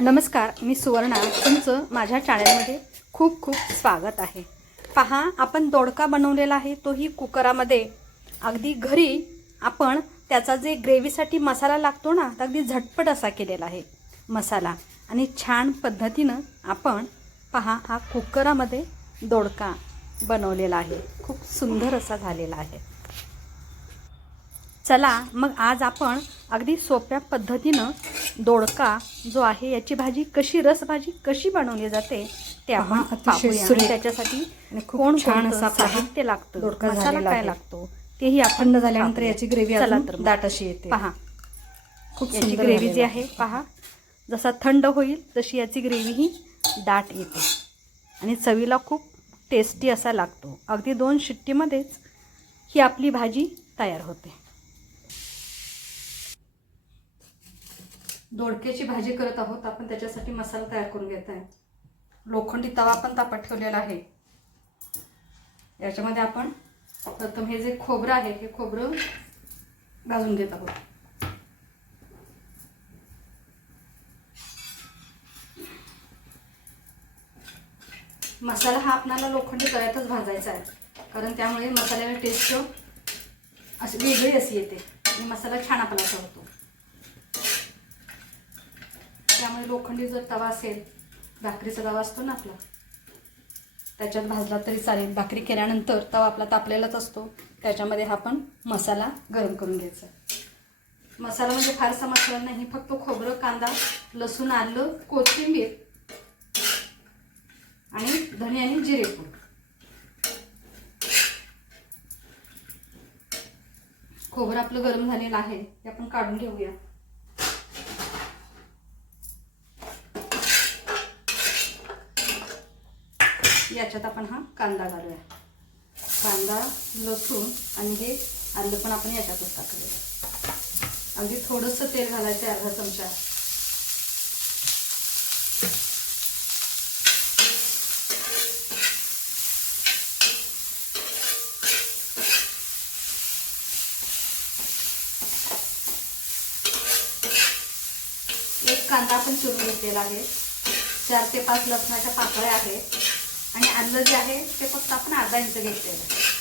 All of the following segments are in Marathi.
नमस्कार मी सुवर्णा. तुमचं माझ्या चॅनलमध्ये खूप खूप स्वागत आहे. पहा आपण दोडका बनवलेला आहे तोही कुकरामध्ये. अगदी घरी आपण त्याचा जे ग्रेव्हीसाठी मसाला लागतो ना तर अगदी झटपट असा केलेला आहे मसाला. आणि छान पद्धतीनं आपण पहा हा कुकरामध्ये दोडका बनवलेला आहे. खूप सुंदर असा झालेला आहे. चला मग आज आपण अगदी सोप्या पद्धतीनं दोडका जो आहे याची भाजी कशी रसभाजी कशी बनवली जाते ते आपण पाहूया. त्याच्यासाठी कोण छान साहित्य लागतं दोडका मसाला काय. लागतो तेही आपण झाल्यानंतर. याची ग्रेव्ही. दाट अशी येते. पहा. खूप याची सुंदर ग्रेव्ही जी आहे पहा. जसा थंड होईल तशी याची ग्रेव्ही ही दाट येते. आणि चवीला खूप टेस्टी असा लागतो. अगदी दोन शिट्टीमध्येच ही आपली भाजी तयार होते. दोडक्याची भाजी करत आहोत. आपण त्याच्यासाठी मसाला तयार करून घेत आहे लोखंडी तवा पण तापत ठेवलेला आहे. याच्यामध्ये आपण प्रथम हे जे खोबरं आहे हे खोबरं भाजून घेत आहोत. मसाला हा आपल्याला लोखंडी तव्यातच भाजायचा आहे. कारण त्यामुळे मसाल्याला टेस्ट अशी वेगळी अशी येते आणि मसाला छान आपला होतो. त्यामुळे लोखंडी जर तवा असेल भाकरीचा तवा असतो ना आपला त्याच्यात भाजला तरी चालेल. भाकरी केल्यानंतर तवा आपला तापलेलाच असतो. त्याच्यामध्ये हा पण मसाला गरम करून घ्यायचा. मसाला म्हणजे फारसा मसाला नाही फक्त खोबरं कांदा लसूण आलं कोथिंबीर आणि धणे आणि जिरेपूड खोबरं आपलं गरम झालेलं आहे ते आपण काढून घेऊया. याच्यात आपण हा कांदा घालूया. कांदा लसूण आणि हे आलं पण आपण याच्यातच टाकलेलं अगदी थोडंसं तेल घालायचं आहे अर्धा चमचा. एक कांदा आपण चिरून घेतलेला आहे. चार ते पाच लसणाच्या पाकळ्या आहेत. आणि आलं जे आहे ते फक्त आपण अर्धा इंच घेतलेलं आहे.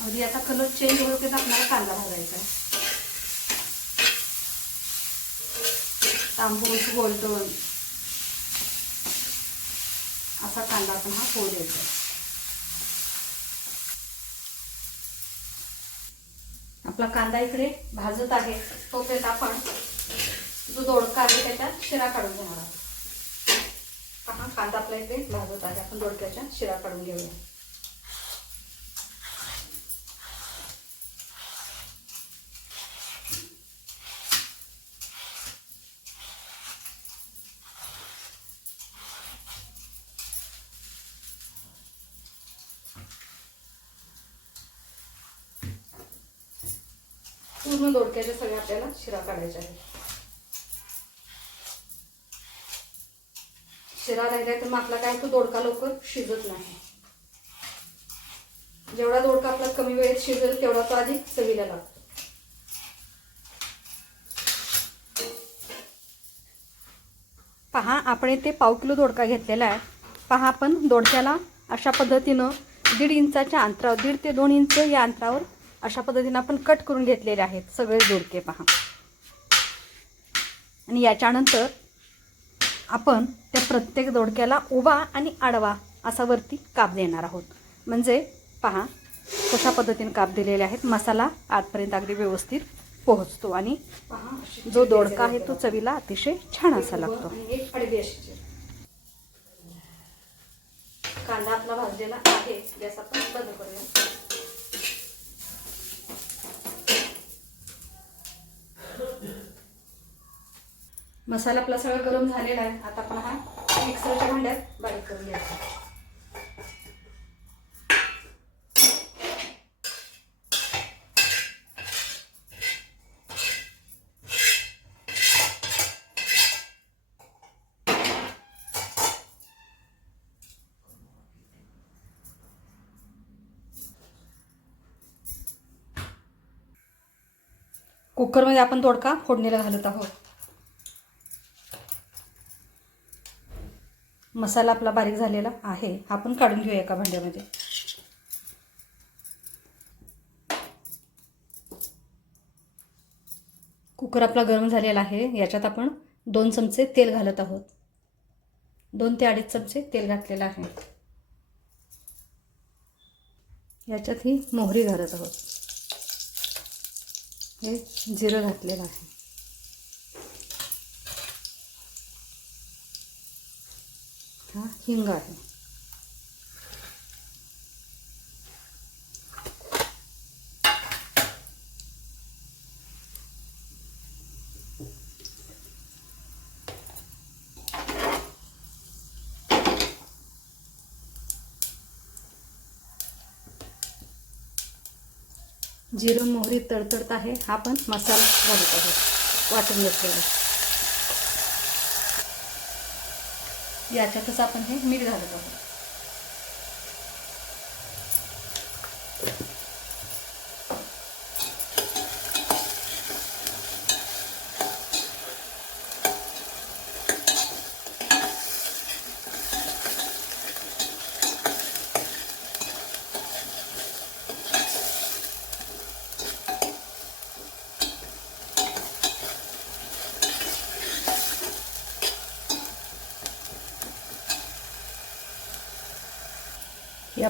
अगदी कलर चेंज होईल आपल्याला कांदा भाजायचा आहे. तांबूस गोल्डन असा कांदा आपण हा होऊ येतो आपला कांदा इकडे भाजत आहे. तोपर्यंत आपण जो दोडका आहे त्याच्यात शिरा काढून घेणार आहोत. हा कांदा आपल्या इकडे भाजत आहे. आपण दोडक्याच्या शिरा काढून घेऊया. पूर्ण दोडक्याच्या सगळ्या आपल्याला शिरा काढायच्या आहे शिरा राहिलाय तर मग आपला काय तो दोडका लवकर शिजत नाही. जेवढा दोडका आपला कमी वेळेत शिजेल तेवढा तो आधी चवीला लागतो. पहा आपण इथे पाव किलो दोडका घेतलेला आहे. पहा आपण दोडक्याला अशा पद्धतीनं दीड इंचाच्या अंतरावर दीड ते दोन इंच या अंतरावर अशा पद्धतीनं आपण कट करून घेतलेले आहेत सगळे दोडके पहा. आणि याच्यानंतर आपण त्या प्रत्येक दोडक्याला उभा आणि आडवा असा वरती काप देणार आहोत. म्हणजे पहा कशा पद्धतीने काप दिलेले आहेत मसाला आतपर्यंत अगदी व्यवस्थित पोहोचतो. आणि जो दोडका आहे तो चवीला अतिशय छान असा लागतो. कांदा आपला भाजलेला आहे गॅस आपण बंद करूया. मसाला आपला सगळं गरम झालेला आहे. आता आपण हा मिक्सरच्या भांड्यात बारीक करून घ्यायचा. कुकरमध्ये आपण तोडका फोडणीला घालत आहोत. मसाला आपला बारीक झालेला आहे. आपण काढून घेऊया एका भांड्यामध्ये. कुकर आपला गरम झालेला आहे. याच्यात आपण दोन चमचे तेल घालत आहोत. दोन ते अडीच चमचे तेल घातलेलं आहे. याच्यात ही मोहरी घालत आहोत. हे जिरं घातलेलं आहे. हा हिंग आहे. जिरं मोहरी तडतडत आहे. हा पण मसाला घालत आहोत वाटून घेतलेला याच्यातच आपण हे मीठ घालत आहोत.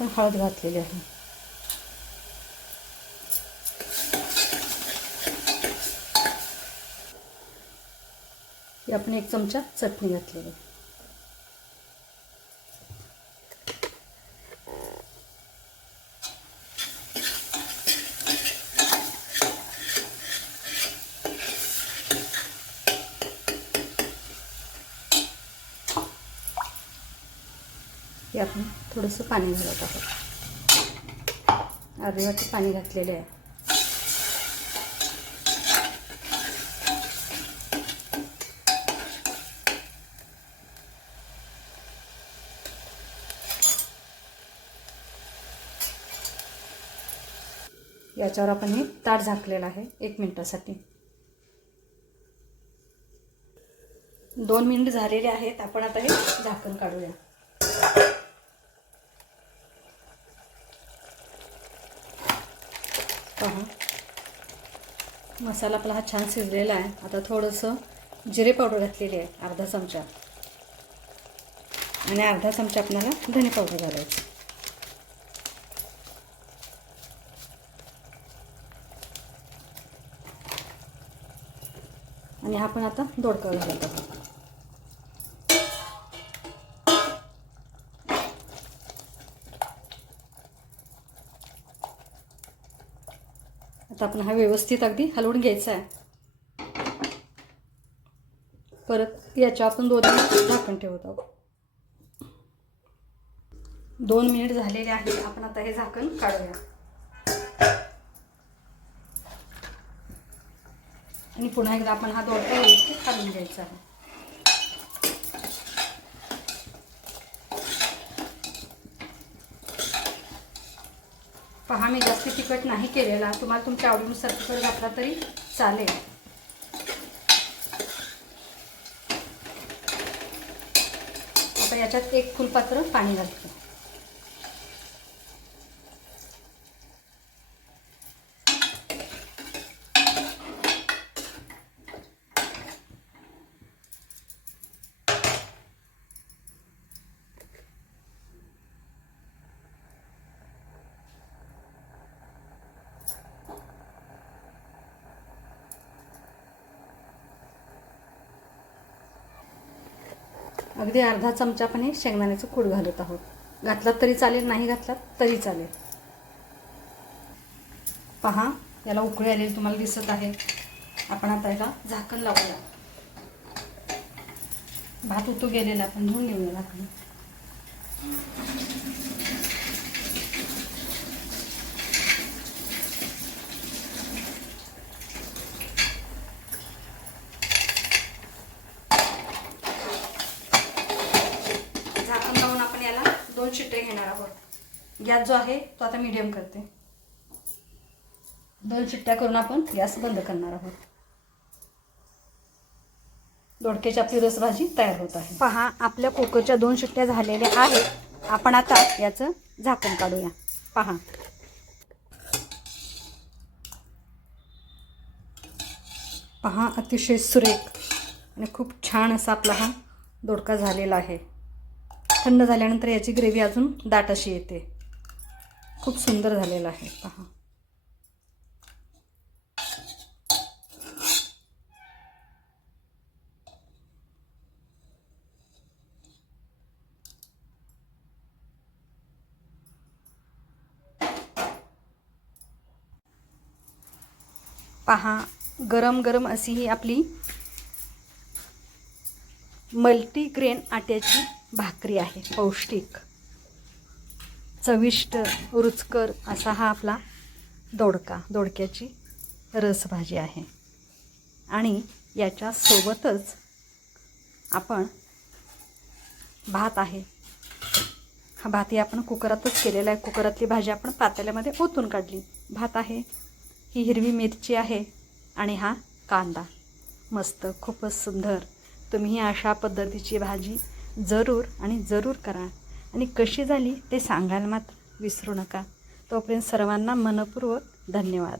आपण हळद घातलेली आहे. ही आपण एक चमचा चटणी घातलेली आहे. हे आपण थोडंसं पाणी घालत आहोत. अर्धी वाटी पाणी घातलेले आहे. याच्यावर आपण हे ताट झाकलेलं आहे एक मिनटासाठी. दोन मिनिट झालेले आहेत आपण आता हे झाकण काढूया. पहा. मसाला आपला हा छान शिजलेला आहे. आता थोडंसं जिरे पावडर घातलेली आहे अर्धा चमचा. आणि अर्धा चमचा आपल्याला धने पावडर घालायचं. आणि हा पण आता दोडका घालत आहोत. आता आपण हा व्यवस्थित अगदी हलवून घ्यायचा आहे. परत याच्या आपण दोन मिनिट झाकण ठेवत आहोत. दोन मिनिट झालेले आहेत. आपण आता हे झाकण काढूया. आणि पुन्हा एकदा आपण हा दोडका व्यवस्थित काढून घ्यायचा आहे. पहा मी जास्त तिखट नाही केलेला. तुम्हाला तुमच्या आवडीनुसार तिखट घातला तरी चालेल. आता याच्यात एक फुलपात्र पाणी घालतो. अगदी अर्धा चमचा पण हे शेंगदाण्याचं कूड घालत आहोत. घातलात तरी चालेल नाही घातलात तरी चालेल. पहा याला उकळी आलेली तुम्हाला दिसत आहे. आपण आता याला झाकण लावूया. भात उतू गेलेला आपण धुवून घेऊया झाकण लावून आपण याला दोन शिट्टे घेणार आहोत गॅस जो आहे तो आता मीडियम करते. दोन शिट्ट्या करून आपण गॅस बंद करणार आहोत. दोडक्याची आपली रसभाजी तयार होत आहे. पहा आपल्या कुकरच्या दोन शिट्ट्या झालेल्या आहेत. आपण आता याचं झाकण काढूया. पहा. पहा अतिशय सुरेख आणि खूप छान असा आपला हा दोडका झालेला आहे. थंड झाल्यानंतर याची ग्रेव्ही अजून दाट अशी येते. खूप सुंदर झालेला आहे. पहा. पहा गरम गरम अशी ही आपली मल्टीग्रेन आट्याची भाकरी आहे पौष्टिक. चविष्ट रुचकर असा हा आपला दोडका दोडक्याची रसभाजी आहे. आणि याच्यासोबतच आपण भात आहे. हा भातही आपण कुकरातच केलेला आहे. कुकरातली भाजी आपण पातेल्यामध्ये ओतून काढली. भात आहे ही हिरवी मिरची आहे आणि हा कांदा. मस्त खूपच सुंदर. तुम्ही अशा पद्धतीची भाजी जरूर आणि जरूर करा. आणि कशी झाली ते सांगायला मात्र विसरू नका. तोपर्यंत सर्वांना मनपूर्वक धन्यवाद.